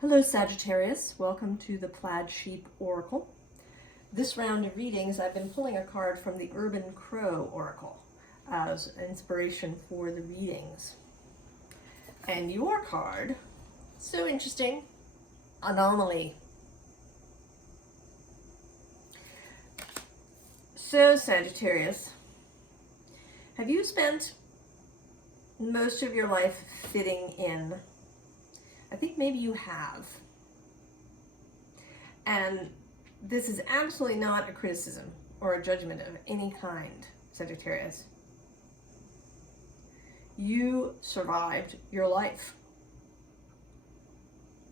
Hello Sagittarius, welcome to the Plaid Sheep Oracle. This round of readings I've been pulling a card from the Urban Crow Oracle as inspiration for the readings. And your card, so interesting, Anomaly. So Sagittarius, have you spent most of your life fitting in? I think maybe you have. And this is absolutely not a criticism or a judgment of any kind, Sagittarius. You survived your life.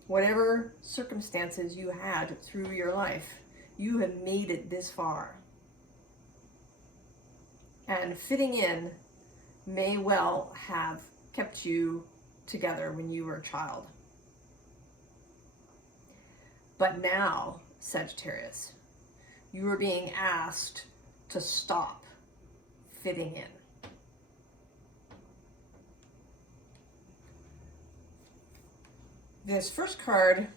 Whatever circumstances you had through your life, you have made it this far. And fitting in may well have kept you together when you were a child. But now, Sagittarius, you are being asked to stop fitting in. This first card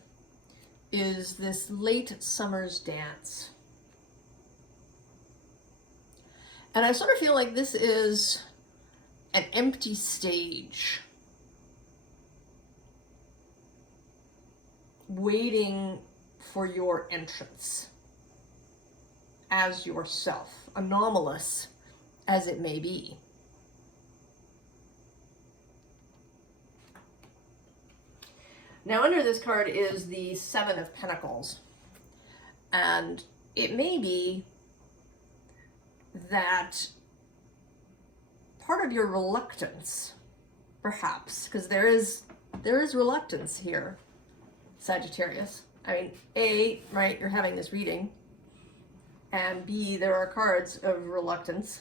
is this late summer's dance. And I sort of feel like this is an empty stage, waiting for your entrance as yourself, anomalous as it may be. Now under this card is the Seven of Pentacles, and it may be that part of your reluctance, perhaps, because there is reluctance here, Sagittarius. I mean, A, right, you're having this reading, and B, there are cards of reluctance.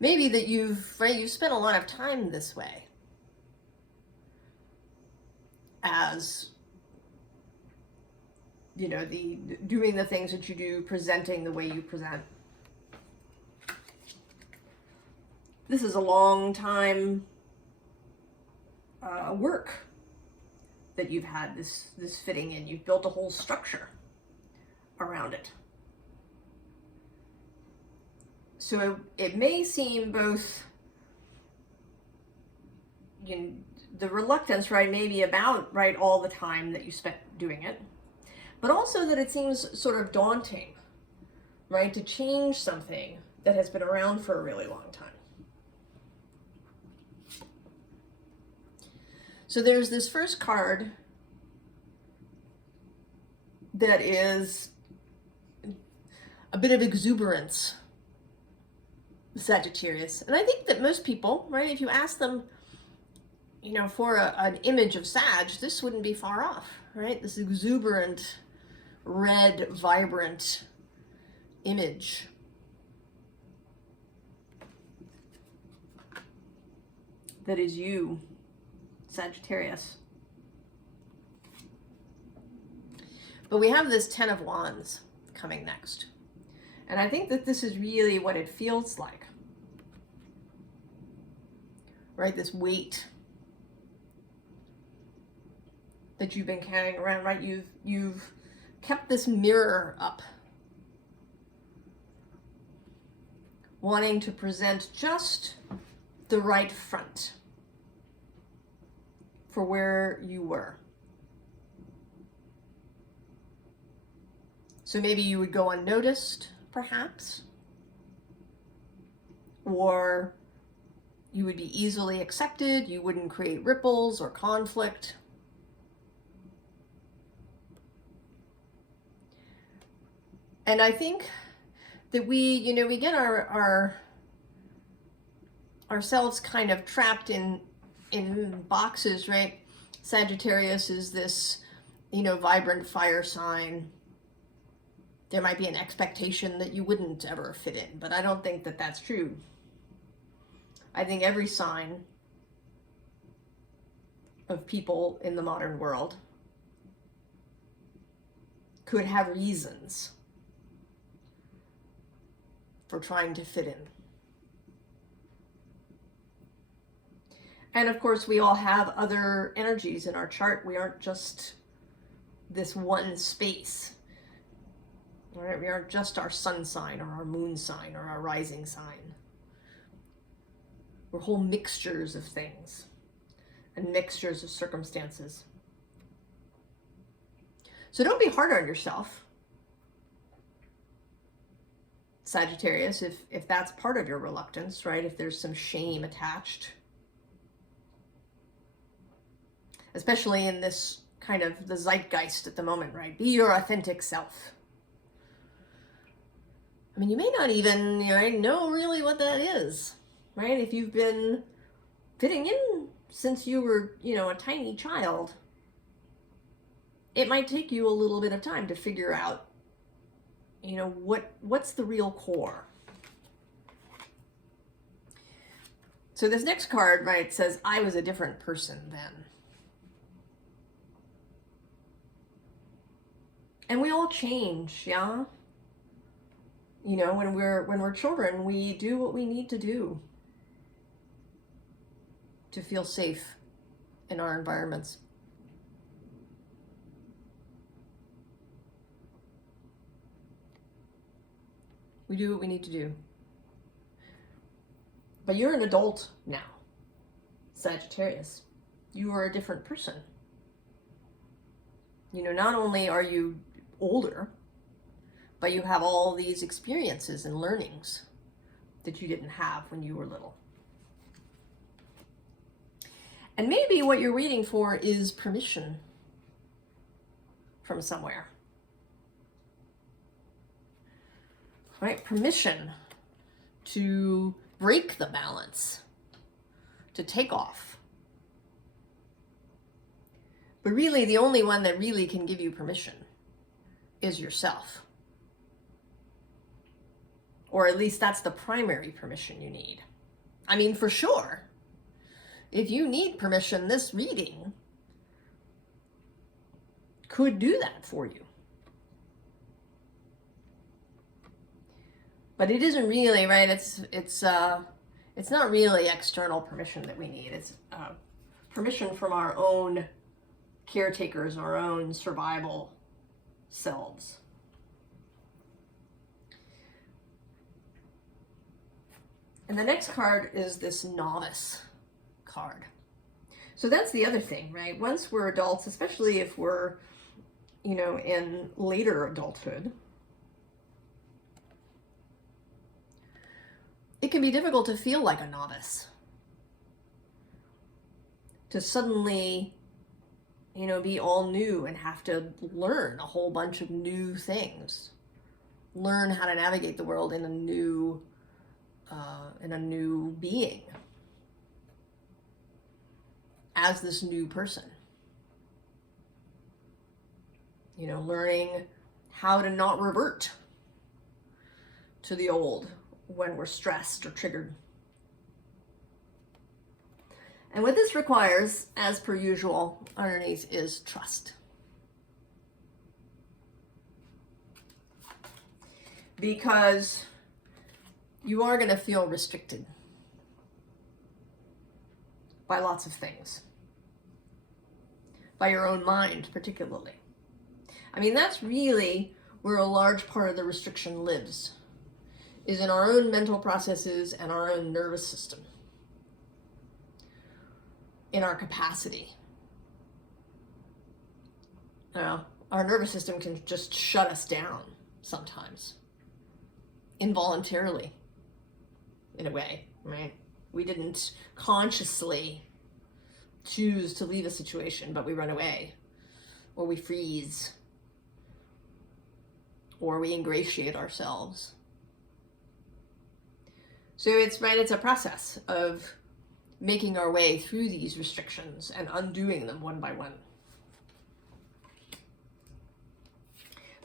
Maybe that you've spent a lot of time this way as, you know, doing the things that you do, presenting the way you present. This is a long time work that you've had this fitting in. You've built a whole structure around it. So it may seem both, you know, the reluctance, right, maybe about, right, all the time that you spent doing it, but also that it seems sort of daunting, right, to change something that has been around for a really long time. So there's this first card that is a bit of exuberance, Sagittarius. And I think that most people, right, if you ask them, you know, for an image of Sag, this wouldn't be far off, right? This exuberant, red, vibrant image. That is you, Sagittarius. But we have this Ten of Wands coming next. And I think that this is really what it feels like. Right? This weight that you've been carrying around, right? You've kept this mirror up, wanting to present just the right front for where you were. So maybe you would go unnoticed, perhaps, or you would be easily accepted. You wouldn't create ripples or conflict. And I think that we get ourselves kind of trapped in boxes, right? Sagittarius is this, you know, vibrant fire sign. There might be an expectation that you wouldn't ever fit in, but I don't think that that's true. I think every sign of people in the modern world could have reasons for trying to fit in. And of course, we all have other energies in our chart. We aren't just this one space. Right? We aren't just our sun sign or our moon sign or our rising sign. We're whole mixtures of things and mixtures of circumstances. So don't be hard on yourself, Sagittarius, if that's part of your reluctance, right? If there's some shame attached, especially in this kind of the zeitgeist at the moment, right? Be your authentic self. I mean, you may not even, know really what that is, right? If you've been fitting in since you were, a tiny child, it might take you a little bit of time to figure out, what's the real core. So this next card, right, says, I was a different person then. And we all change, yeah? When we're children, we do what we need to do to feel safe in our environments. We do what we need to do. But you're an adult now, Sagittarius. You are a different person. Not only are you older, but you have all these experiences and learnings that you didn't have when you were little. And maybe what you're waiting for is permission from somewhere. Right? Permission to break the balance, to take off. But really, the only one that really can give you permission is yourself. Or at least that's the primary permission you need. I mean, for sure, if you need permission, this reading could do that for you. But it isn't really, right? It's not really external permission that we need. It's permission from our own caretakers, our own survival selves. And the next card is this novice card. So that's the other thing, right? Once we're adults, especially if we're, in later adulthood, it can be difficult to feel like a novice. To suddenly, be all new and have to learn a whole bunch of new things. Learn how to navigate the world in a new being. As this new person. Learning how to not revert to the old when we're stressed or triggered. And what this requires, as per usual, underneath is trust. Because you are going to feel restricted by lots of things. By your own mind, particularly. I mean, that's really where a large part of the restriction lives, is in our own mental processes and our own nervous system. In our capacity. Our nervous system can just shut us down sometimes. Involuntarily, in a way, right? We didn't consciously choose to leave a situation, but we run away, or we freeze, or we ingratiate ourselves. So it's a process of making our way through these restrictions and undoing them one by one.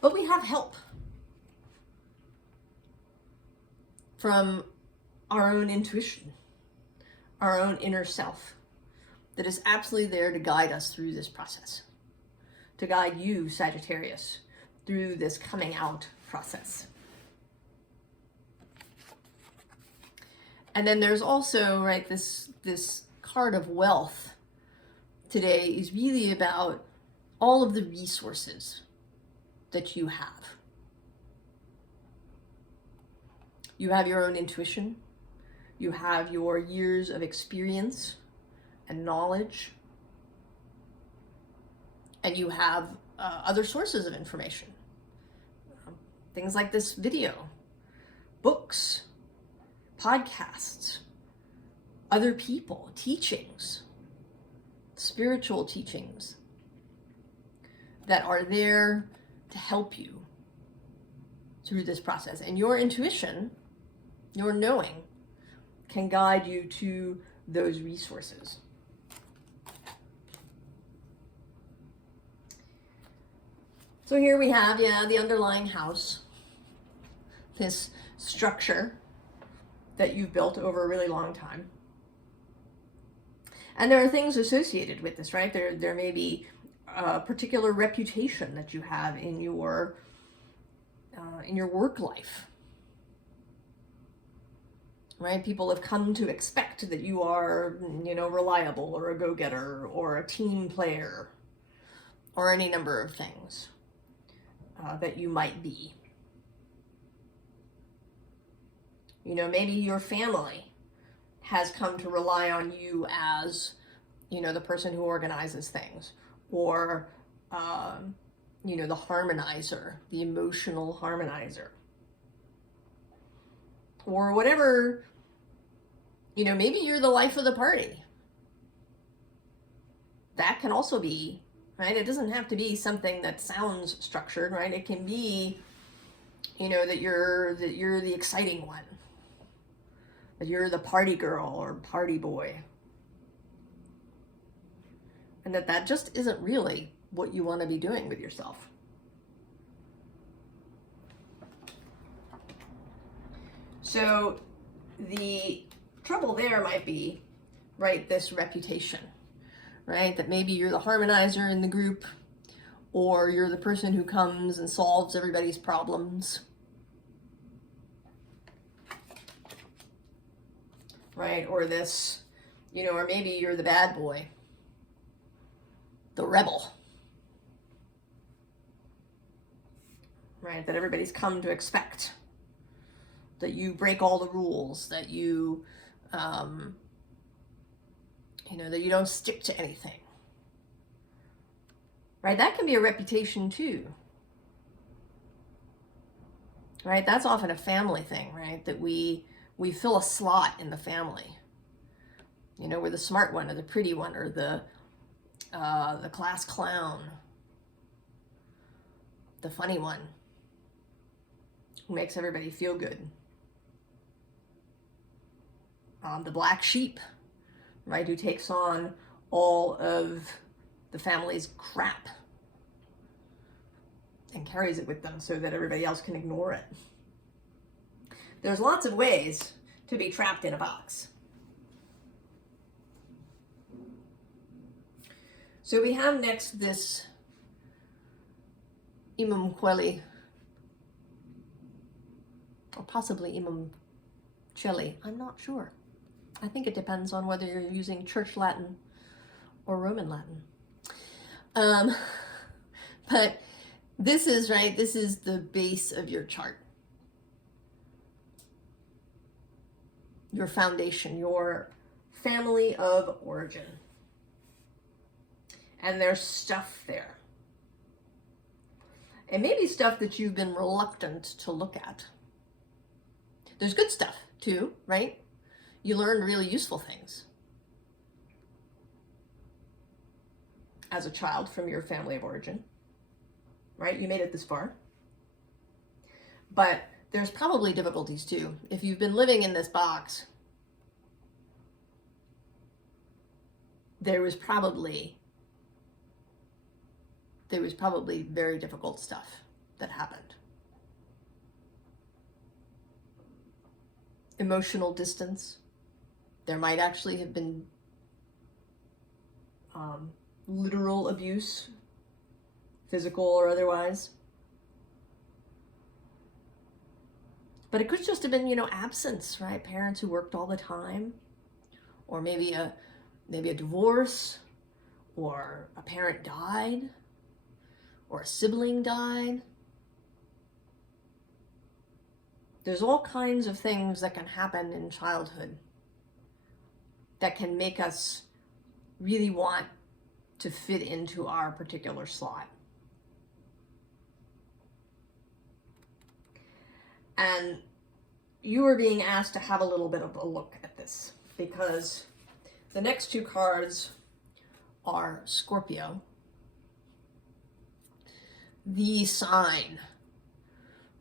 But we have help from our own intuition, our own inner self, that is absolutely there to guide us through this process, to guide you, Sagittarius, through this coming out process. And then there's also, right, this card of wealth today is really about all of the resources that you have. You have your own intuition. You have your years of experience and knowledge. And you have other sources of information. Things like this video, books, podcasts, other people, teachings, spiritual teachings that are there to help you through this process. And your intuition, your knowing, can guide you to those resources. So here we have, the underlying house, this structure that you've built over a really long time. And there are things associated with this, right? There may be a particular reputation that you have in your work life, right? People have come to expect that you are, reliable or a go-getter or a team player or any number of things that you might be. Maybe your family has come to rely on you as, the person who organizes things, or, the harmonizer, the emotional harmonizer, or whatever, maybe you're the life of the party. That can also be, right? It doesn't have to be something that sounds structured, right? It can be, that you're the exciting one, that you're the party girl or party boy, and that just isn't really what you want to be doing with yourself. So the trouble there might be, right, this reputation, right? That maybe you're the harmonizer in the group, or you're the person who comes and solves everybody's problems, right? Or this, or maybe you're the bad boy, the rebel, right? That everybody's come to expect, that you break all the rules, that you, that you don't stick to anything, right? That can be a reputation too, right? That's often a family thing, right? That we fill a slot in the family. We're the smart one, or the pretty one, or the class clown, the funny one, who makes everybody feel good. The black sheep, right, who takes on all of the family's crap and carries it with them so that everybody else can ignore it. There's lots of ways to be trapped in a box. So we have next this Imam Quelli, or possibly Imam Celli, I'm not sure. I think it depends on whether you're using Church Latin or Roman Latin. But this is, right, this is the base of your chart. Your foundation, your family of origin. And there's stuff there. And maybe stuff that you've been reluctant to look at. There's good stuff too, right? You learned really useful things as a child from your family of origin, right? You made it this far. But there's probably difficulties too. If you've been living in this box, there was probably very difficult stuff that happened. Emotional distance. There might actually have been literal abuse, physical or otherwise. But it could just have been, absence, right? Parents who worked all the time, or maybe a maybe a divorce, or a parent died, or a sibling died. There's all kinds of things that can happen in childhood that can make us really want to fit into our particular slot. And you are being asked to have a little bit of a look at this, because the next two cards are Scorpio, the sign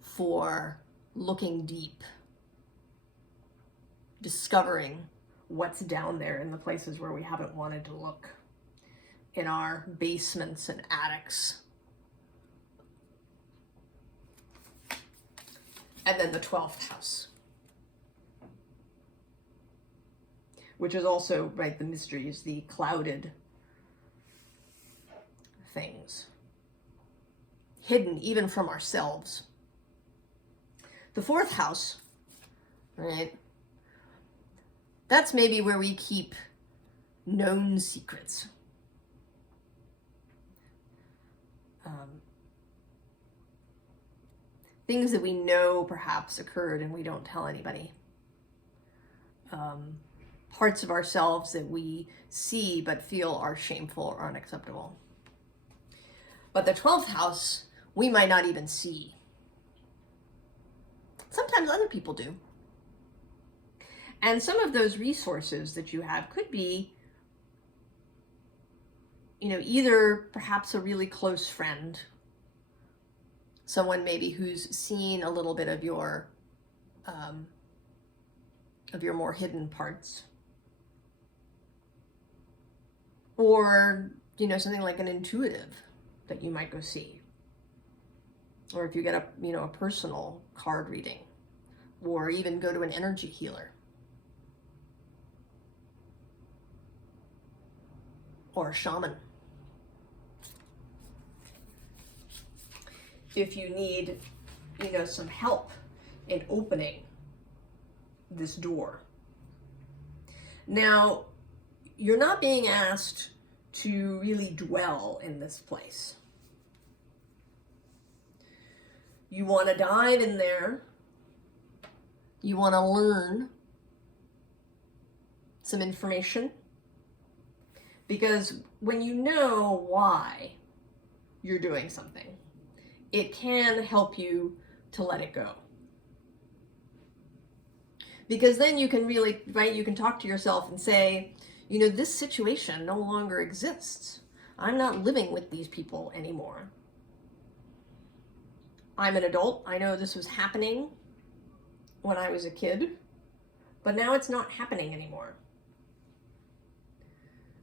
for looking deep, discovering what's down there in the places where we haven't wanted to look, in our basements and attics. And then the 12th house, which is also, right, the mysteries, the clouded things, hidden even from ourselves. The 4th house, right, that's maybe where we keep known secrets. Things that we know perhaps occurred and we don't tell anybody. Parts of ourselves that we see but feel are shameful or unacceptable. But the 12th house, we might not even see. Sometimes other people do. And some of those resources that you have could be, you know, either perhaps a really close friend, someone maybe who's seen a little bit of your more hidden parts, or, you know, something like an intuitive that you might go see, or if you get a personal card reading, or even go to an energy healer, or a shaman. If you need, some help in opening this door. Now, you're not being asked to really dwell in this place. You want to dive in there. You want to learn some information. Because when you know why you're doing something, it can help you to let it go. Because then you can really, right, you can talk to yourself and say, this situation no longer exists. I'm not living with these people anymore. I'm an adult. I know this was happening when I was a kid, but now it's not happening anymore.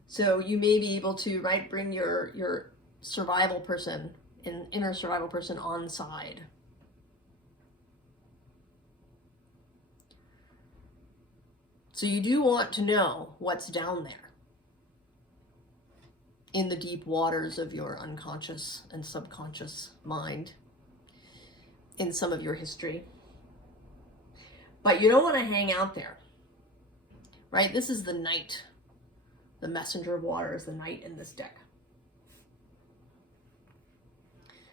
So you may be able to, right, bring your survival person, an inner survival person on side. So you do want to know what's down there in the deep waters of your unconscious and subconscious mind, in some of your history. But you don't want to hang out there, right? This is the knight. The messenger of water is the knight in this deck.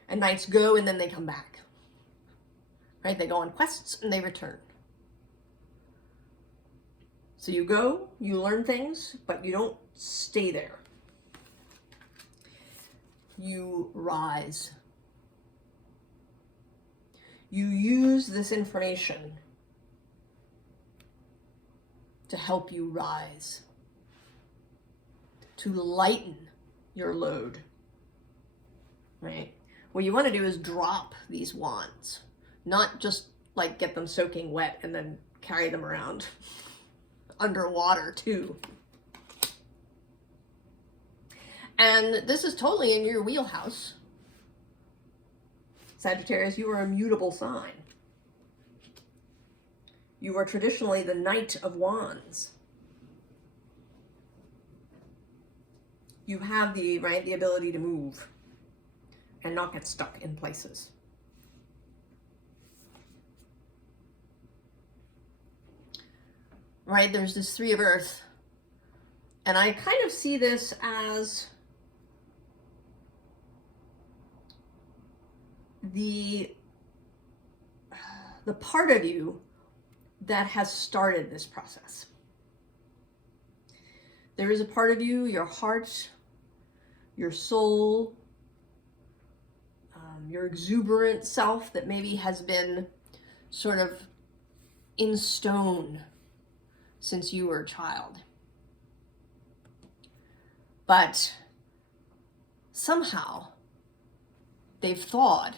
And knights go and then they come back, right? They go on quests and they return. So you go, you learn things, but you don't stay there. You rise. You use this information to help you rise, to lighten your load, right? What you want to do is drop these wands, not just like get them soaking wet and then carry them around underwater too. And this is totally in your wheelhouse. Sagittarius, you are a mutable sign. You are traditionally the Knight of Wands. You have the ability to move and not get stuck in places. Right, there's this Three of Earth, And I kind of see this as the part of you that has started this process. There is a part of you, your heart, your soul, your exuberant self that maybe has been sort of in stone since you were a child. But somehow they've thawed,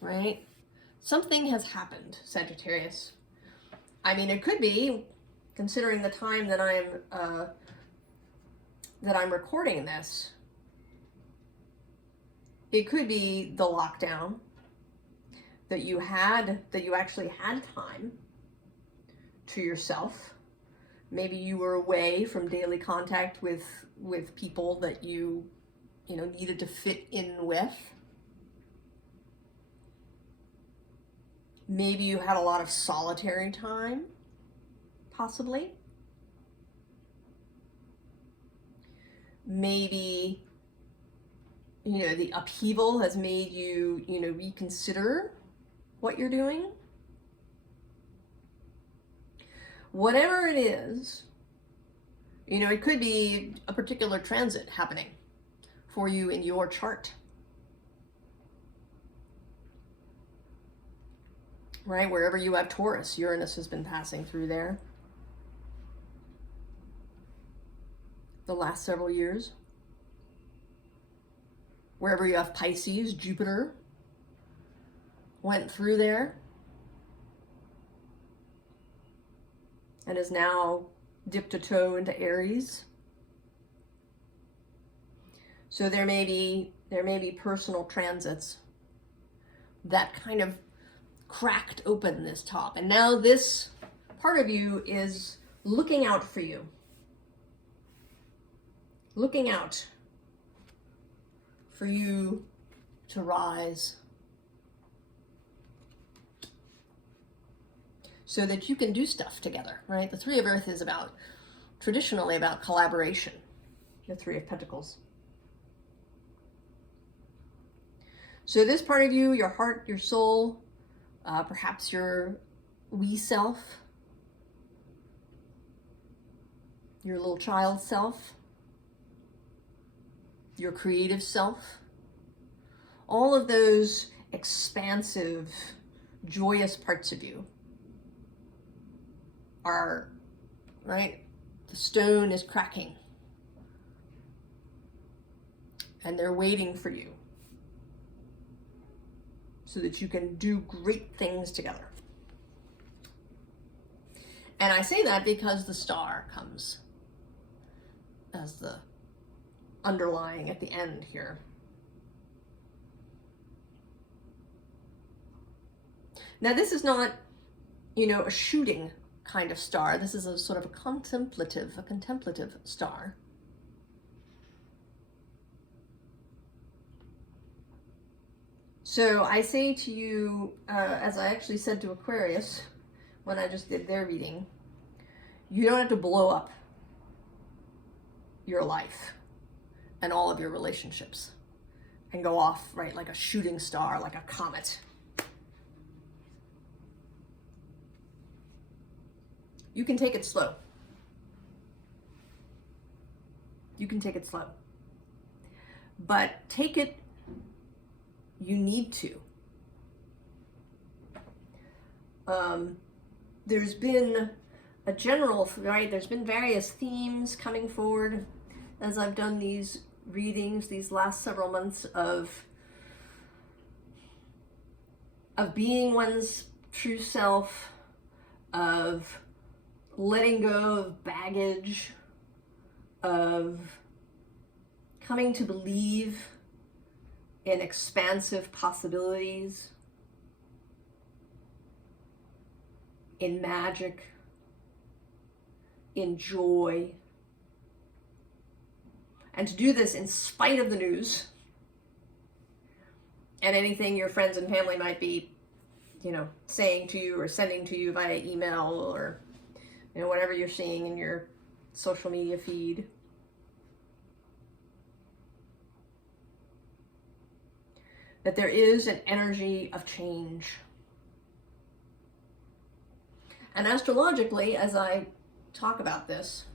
right? Something has happened, Sagittarius. I mean, it could be, considering the time that I'm recording this, it could be the lockdown, that you actually had time to yourself. Maybe you were away from daily contact with people that you needed to fit in with. Maybe you had a lot of solitary time, possibly. Maybe, the upheaval has made you, reconsider what you're doing. Whatever it is, it could be a particular transit happening for you in your chart. Right? Wherever you have Taurus, Uranus has been passing through there the last several years. Wherever you have Pisces, Jupiter went through there and is now dipped a toe into Aries. So there may be personal transits that kind of cracked open this top. And now this part of you is looking out for you. Looking out for you to rise. So that you can do stuff together, right? The Three of Earth is traditionally about collaboration. The Three of Pentacles. So this part of you, your heart, your soul, perhaps your wee self, your little child self, your creative self, all of those expansive, joyous parts of you are, right? The stone is cracking and they're waiting for you so that you can do great things together. And I say that because the star comes as the underlying at the end here. Now this is not, a shooting kind of star. This is a sort of a contemplative star. So I say to you, as I actually said to Aquarius when I just did their reading, you don't have to blow up your life and all of your relationships and go off, right, like a shooting star, like a comet. You can take it slow. You can take it slow. But take it, you need to. There's been a general, right, there's been various themes coming forward as I've done these readings these last several months of being one's true self, of letting go of baggage, of coming to believe in expansive possibilities, in magic, in joy, and to do this in spite of the news and anything your friends and family might be, saying to you or sending to you via email or, whatever you're seeing in your social media feed. that there is an energy of change. And astrologically, as I talk about this,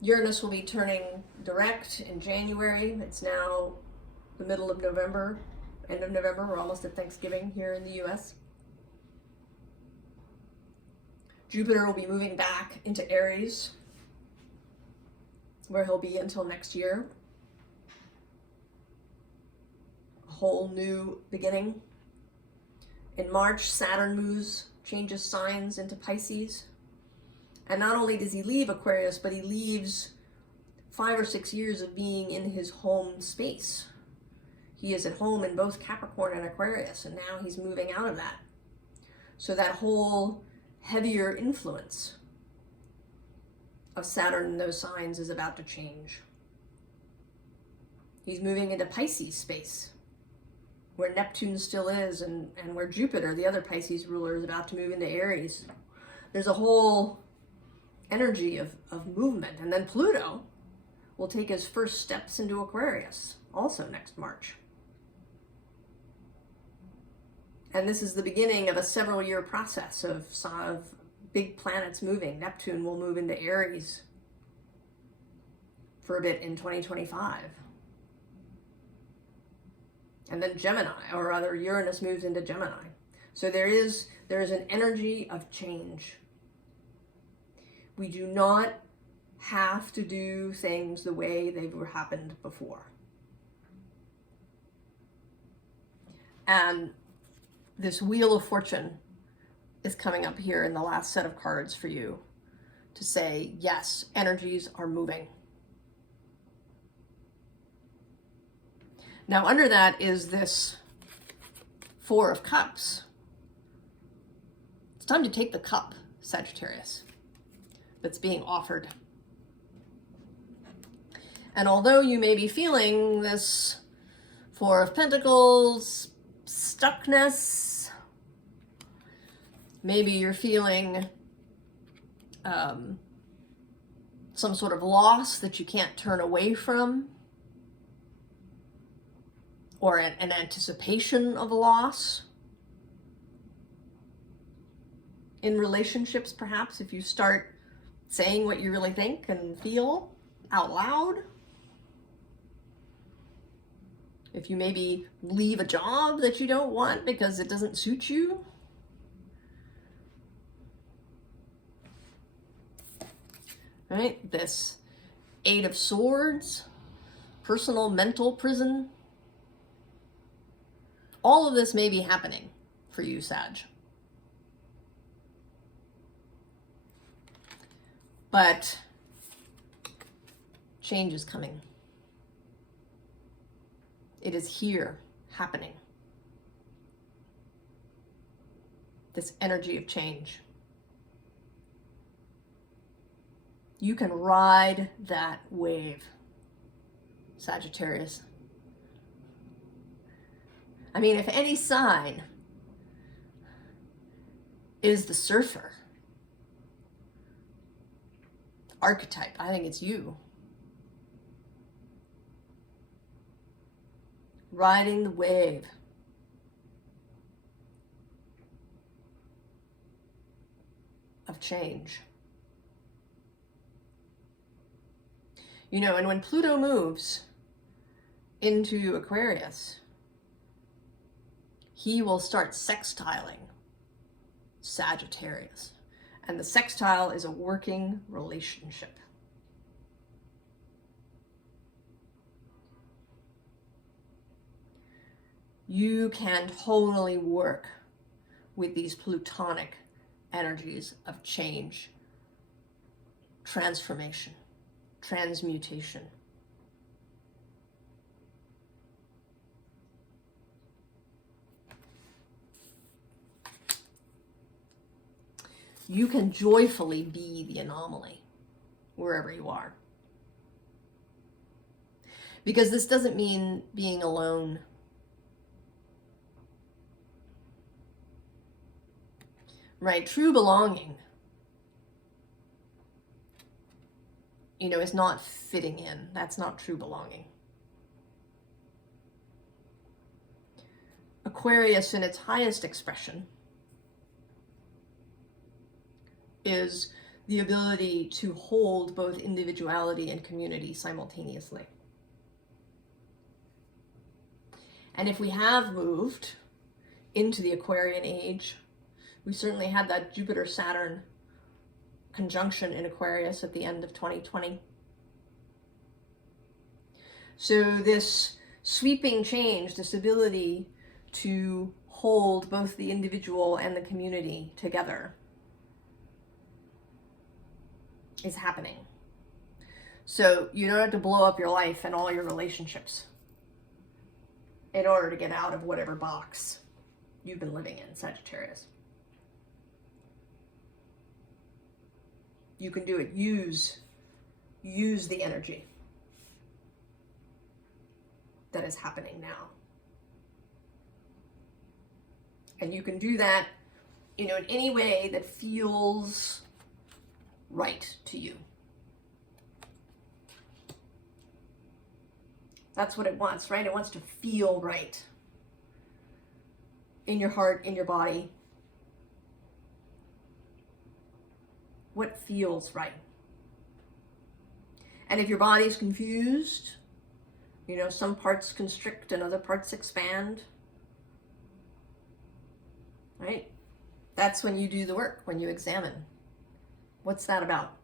Uranus will be turning direct in January. It's now the middle of November, end of November. We're almost at Thanksgiving here in the US. Jupiter will be moving back into Aries, where he'll be until next year. A whole new beginning. In March, Saturn moves, changes signs into Pisces. And not only does he leave Aquarius, but he leaves 5 or 6 years of being in his home space. He is at home in both Capricorn and Aquarius, and now he's moving out of that. So that whole heavier influence of Saturn in those signs is about to change. He's moving into Pisces space, where Neptune still is, and where Jupiter, the other Pisces ruler, is about to move into Aries. There's a whole energy of movement. And then Pluto will take his first steps into Aquarius, also next March. And this is the beginning of a several-year process of big planets moving. Neptune will move into Aries for a bit in 2025. And then Gemini, or rather Uranus moves into Gemini. So there is an energy of change. We do not have to do things the way they've happened before. And this Wheel of Fortune is coming up here in the last set of cards for you to say, yes, energies are moving. Now under that is this Four of Cups. It's time to take the cup, Sagittarius, that's being offered. And although you may be feeling this Four of Pentacles stuckness, maybe you're feeling some sort of loss that you can't turn away from, or an anticipation of a loss in relationships, perhaps, if you start saying what you really think and feel out loud. If you maybe leave a job that you don't want because it doesn't suit you. Right? This Eight of Swords, personal mental prison. All of this may be happening for you, Sag. But change is coming. It is here, happening. This energy of change. You can ride that wave, Sagittarius. I mean, if any sign is the surfer archetype, I think it's you. Riding the wave. Of change. You know, and when Pluto moves into Aquarius, he will start sextiling Sagittarius. And the sextile is a working relationship. You can totally work with these plutonic energies of change, transformation, transmutation. You can joyfully be the anomaly wherever you are. Because this doesn't mean being alone. Right? True belonging, you know, is not fitting in. That's not true belonging. Aquarius in its highest expression is the ability to hold both individuality and community simultaneously. And if we have moved into the Aquarian age, we certainly had that Jupiter-Saturn conjunction in Aquarius at the end of 2020. So this sweeping change, this ability to hold both the individual and the community together, is happening. So you don't have to blow up your life and all your relationships in order to get out of whatever box you've been living in, Sagittarius. You can do it. Use the energy that is happening now. And you can do that, in any way that feels right to you. That's what it wants, right? It wants to feel right in your heart, in your body. What feels right? And if your body's confused, some parts constrict and other parts expand, right? That's when you do the work, when you examine. What's that about?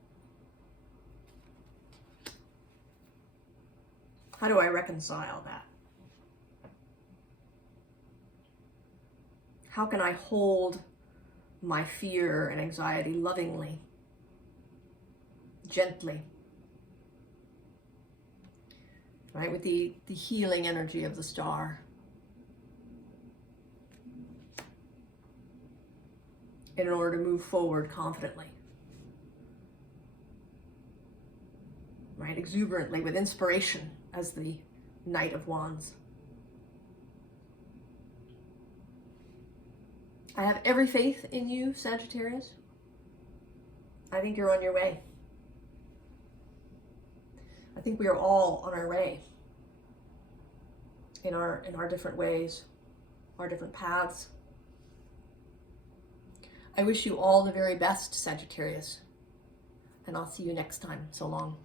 How do I reconcile that? How can I hold my fear and anxiety lovingly, gently, right? With the healing energy of the star. In order to move forward confidently. Right, exuberantly, with inspiration as the Knight of Wands. I have every faith in you, Sagittarius. I think you're on your way. I think we are all on our way in our different ways, our different paths. I wish you all the very best, Sagittarius, and I'll see you next time. So long.